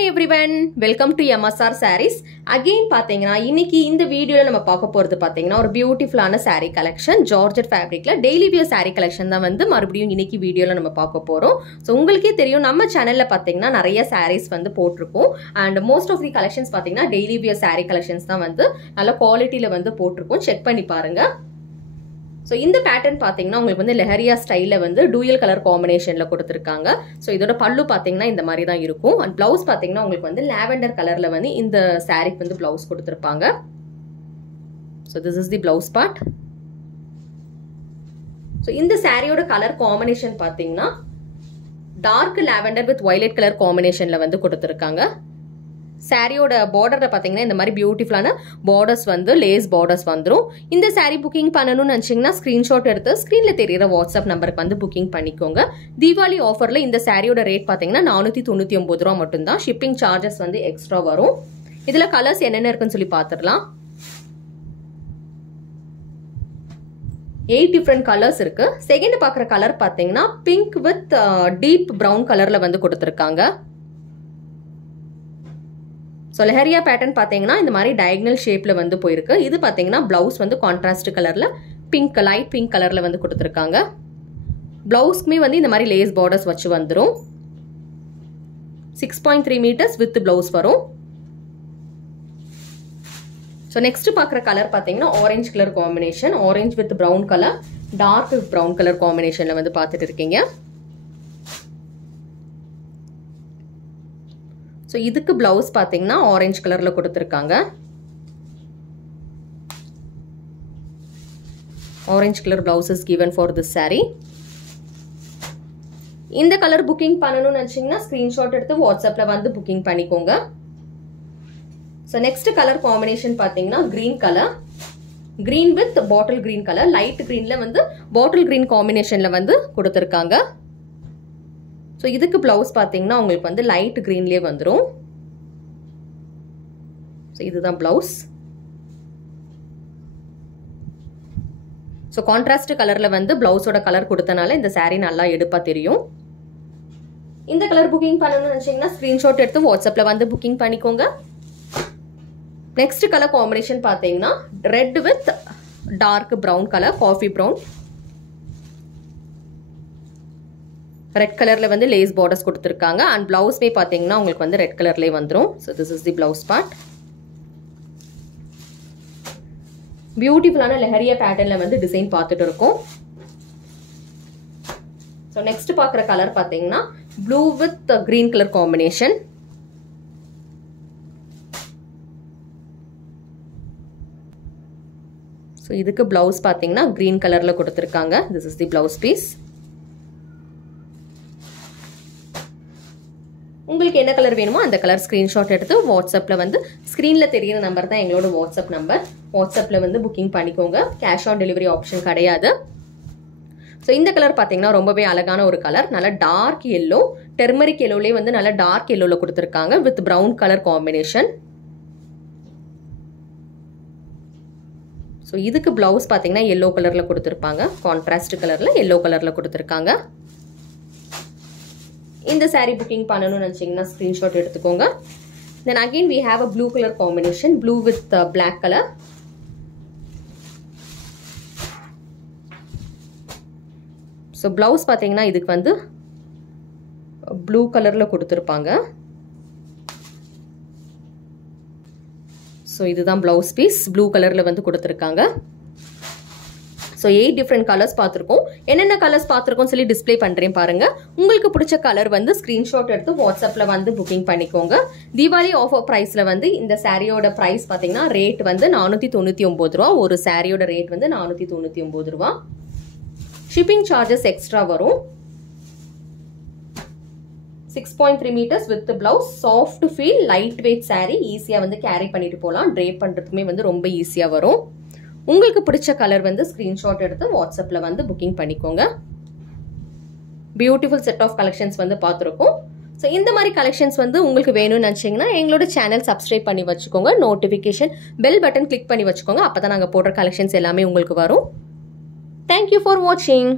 Hi everyone, welcome to MSR Sarees. Again பாத்தீங்கன்னா இன்னைக்கு இந்த வீடியோல நம்ம பார்க்க போறது பாத்தீங்கன்னா ஒரு பியூட்டிஃபுல்லான saree collection ஜார்ஜெட் ஃபேப்ரிக்ல டெய்லி வியர் saree collection தான் வந்து மறுபடியும் இன்னைக்கு வீடியோல நம்ம பார்க்க போறோம். சோ உங்களுக்கே தெரியும் நம்ம சேனல்ல பாத்தீங்கன்னா நிறைய sarees வந்து போட்டுருக்கோம் and most of the collections பாத்தீங்கன்னா டெய்லி வியர் saree collections தான் வந்து நல்ல குவாலிட்டில வந்து போட்டுருக்கோம். செக் பண்ணி பாருங்க. So இந்த pattern பாத்தீங்கன்னா உங்களுக்கு வந்து லெஹரியா ஸ்டைல்ல வந்து டூயல் கலர் காம்பினேஷன்ல கொடுத்திருக்காங்க. சோ இதோட பல்லு பாத்தீங்கன்னா இந்த மாதிரி தான் இருக்கும். and blouse பாத்தீங்கன்னா உங்களுக்கு வந்து லாவெண்டர் கலர்ல வந்து இந்த சாரிக்கு வந்து blouse கொடுத்திருப்பாங்க. So this is the blouse part. So இந்த சாரியோட கலர் காம்பினேஷன் பாத்தீங்கன்னா dark lavender with violet colour காம்பினேஷன்ல வந்து கொடுத்திருக்காங்க. சாரியோட பார்டர்ல பாத்தீங்கன்னா இந்த மாதிரி பியூட்டிஃபுல்லான பார்டர்ஸ் வந்து லேஸ் பார்டர்ஸ் வந்துரும். இந்த சாரி புக்கிங் பண்ணணும்னு நினைச்சீங்கன்னா ஸ்கிரீன்ஷாட் எடுத்து ஸ்கிரீன்ல தெரியுற வாட்ஸ்அப் நம்பருக்கு வந்து புக்கிங் பண்ணிக்கோங்க. தீபாவளி ஆஃபர்ல இந்த சாரியோட ரேட் பாத்தீங்கன்னா 499 ரூபா மட்டும் தான். ஷிப்பிங் சார்ஜஸ் வந்து எக்ஸ்ட்ரா வரும். இதுல கலர்ஸ் என்னென்ன இருக்குன்னு சொல்லி பாத்துடலாம். 8 டிஃபரெண்ட் கலர்ஸ் இருக்கு. செகண்ட் பாக்குற கலர் பாத்தீங்கன்னா பிங்க் வித் டீப் பிரவுன் கலர்ல வந்து கொடுத்திருக்காங்க. So லெஹரியா பேட்டர்ன் பாத்தீங்கன்னா இந்த மாதிரி டயகனல் ஷேப்ல வந்து போயிருக்கு. இது பாத்தீங்கன்னா பிளவுஸ் வந்து கான்ட்ராஸ்ட் கலர்ல பிங்க் லைட் பிங்க் கலர்ல வந்து கொடுத்திருக்காங்க. பிளவுஸ்க்குமே வந்து இந்த மாதிரி லேஸ் பார்டர்ஸ் வச்சு வந்துரும். 6.3 மீட்டர்ஸ் வித் பிளவுஸ் வரும். So நெக்ஸ்ட் பாக்குற கலர் பாத்தீங்கன்னா orange colour combination, orange with brown colour, dark brown colour காம்பினேஷன்ல வந்து பாத்துட்டு இருக்கீங்க. So இதுக்கு பிளவுஸ் பாத்தீங்கன்னா ஆரஞ்சு கலர்ல கொடுத்திருக்காங்க. Orange colour blouse is given for this saree. இந்த கலர் புக்கிங் பண்ணணும்னு நினைச்சீங்கன்னா ஸ்கிரீன்ஷாட் எடுத்து வாட்ஸ்அப்ல வந்து புக்கிங் பண்ணிக்கோங்க. So நெக்ஸ்ட் கலர் காம்பினேஷன் பாத்தீங்கன்னா green colour, green with bottle green colour, light கிரீன்ல வந்து பாட்டில் கிரீன் காம்பினேஷன்ல வந்து கொடுத்திருக்காங்க. So இதுக்கு பிளவுஸ் பாத்தீங்கன்னா உங்களுக்கு வந்து லைட் கிரீன்லயே வந்துரும். So இதுதான் பிளவுஸ். So கான்ட்ராஸ்ட் கலர்ல வந்து பிளவுஸோட கலர் கொடுத்தனால இந்த saree நல்லா எடுப்பா தெரியும். இந்த கலர் புக்கிங் பண்ணணும்னு நினைச்சீங்கன்னா ஸ்கிரீன்ஷாட் எடுத்து வாட்ஸ்அப்ல வந்து புக்கிங் பண்ணிக்கோங்க. நெக்ஸ்ட் கலர் காம்பினேஷன் பாத்தீங்கன்னா red with dark brown colour, coffee brown. Red கலர்ல வந்து லேஸ் பார்டர்ஸ் கொடுத்திருக்காங்க and பிளவுஸ்மே பாத்தீங்கன்னா உங்களுக்கு வந்து ரெட் கலர்லயே வந்துரும். So this is the blouse part. பியூட்டிஃபுல்லான லெஹரியா பேட்டர்ன்ல வந்து டிசைன் பார்த்துட்டு இருக்கோம். So நெக்ஸ்ட் பாக்குற கலர் பாத்தீங்கன்னா blue with green colour combination. So இதுக்கு பிளவுஸ் பாத்தீங்கன்னா கிரீன் கலர்ல கொடுத்திருக்காங்க. This is the blouse piece. உங்களுக்கு என்ன கலர் வேணுமோ அந்த கலர் ஸ்கிரீன்ஷாட் எடுத்து வாட்ஸ்அப்ல வந்து ஸ்கிரீன்ல தெரியுற நம்பர் தான் எங்களோட வாட்ஸ்அப் நம்பர். வாட்ஸ்அப்ல வந்து புக்கிங் பண்ணிக்கோங்க. கேஷ் ஆன் டெலிவரி ஆப்ஷன் கிடையாது. ஸோ இந்த கலர் பார்த்தீங்கன்னா ரொம்பவே அழகான ஒரு கலர், நல்ல டார்க் எல்லோ, டெர்மரிக் எல்லோலேயே வந்து நல்ல டார்க் எல்லோல கொடுத்துருக்காங்க with brown colour combination. So இதுக்கு பிளவுஸ் பார்த்தீங்கன்னா எல்லோ கலர்ல கொடுத்துருப்பாங்க, கான்ட்ராஸ்ட் கலர்ல எல்லோ கலர்ல கொடுத்துருக்காங்க. இந்த saree புக்கிங் பண்ணணும்னு நினைச்சீங்கன்னா ஸ்கிரீன்ஷாட் எடுத்துக்கோங்க. Then again we have a blue color combination, blue with black color. So blouse பாத்தீங்கன்னா இதுக்கு வந்து blue கலர்ல கொடுத்திருப்பாங்க. So இதுதான் blouse piece, blue கலர்ல வந்து கொடுத்திருக்காங்க. So 8 டிஃபரெண்ட் கலர்ஸ் பார்த்துருக்கோம். என்னென்ன கலர்ஸ் பார்த்துருக்கோம் சொல்லி டிஸ்பிளே பண்ணுறேன் பாருங்க. உங்களுக்கு பிடிச்ச கலர் வந்து ஸ்க்ரீன்ஷாட் எடுத்து வாட்ஸ்அப்பில் வந்து புக்கிங் பண்ணிக்கோங்க. தீபாவளி ஆஃபர் ப்ரைஸில் வந்து இந்த சாரியோட ப்ரைஸ் பார்த்தீங்கன்னா ரேட் வந்து 499 ரூபா. ஒரு சாரியோட ரேட் வந்து 499 ரூபா. ஷிப்பிங் சார்ஜஸ் எக்ஸ்ட்ரா வரும். 6.3 metres with blouse, soft feel, light weight sari, ஈஸியாக வந்து கேரி பண்ணிட்டு போகலாம். ட்ரேப் பண்ணுறதுக்குமே வந்து ரொம்ப ஈஸியாக வரும். உங்களுக்கு பிடிச்ச கலர் வந்து ஸ்கிரீன்ஷாட் எடுத்து வாட்ஸ்அப்ல வந்து புக்கிங் பண்ணிக்கோங்க. பியூட்டிஃபுல் செட் ஆஃப் கலெக்ஷன்ஸ் வந்து பார்த்துருக்கோம். ஸோ இந்த மாதிரி கலெக்ஷன்ஸ் வந்து உங்களுக்கு வேணும்னு நினச்சிங்கன்னா எங்களோட சேனல் சப்ஸ்கிரைப் பண்ணி வச்சுக்கோங்க. நோட்டிஃபிகேஷன் பெல் பட்டன் கிளிக் பண்ணி வச்சுக்கோங்க. அப்போ தான் நாங்கள் போடுற கலெக்ஷன்ஸ் எல்லாமே உங்களுக்கு வரும். தேங்க்யூ ஃபார் வாட்சிங்.